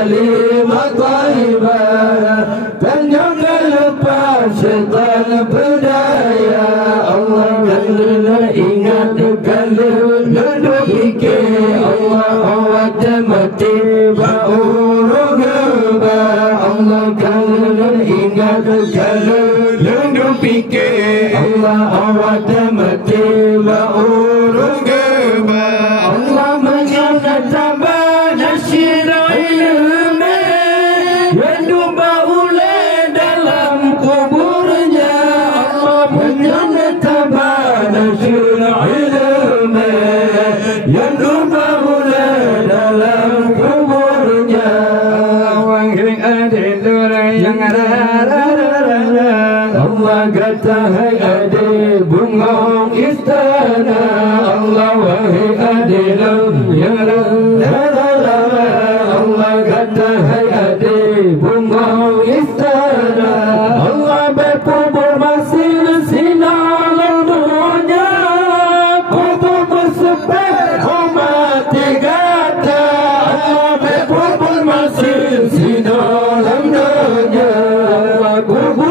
Lima taibah dan jangan lupa syaitan berdaya. Allah kalau ingat kalau duduk fikir Allah awat mati ba'urung ba. Allah kalau ingat kalau duduk fikir Allah awat mati ba'urung ba. Allah menyatakan nasyir ilmu yang dibaulah dalam kuburnya. Allah menyatakan nasyir ilmu yang dibaulah dalam kuburnya. Wangring adil yang Allah kata hai adil bungong istana. Allah wahai adil yang Allah kata hai adil bungong istana. Allah berkubur masih sinar dunia. Kubur bersepeh umat kata. Allah berkubur masih sinar dunia. Allah kubur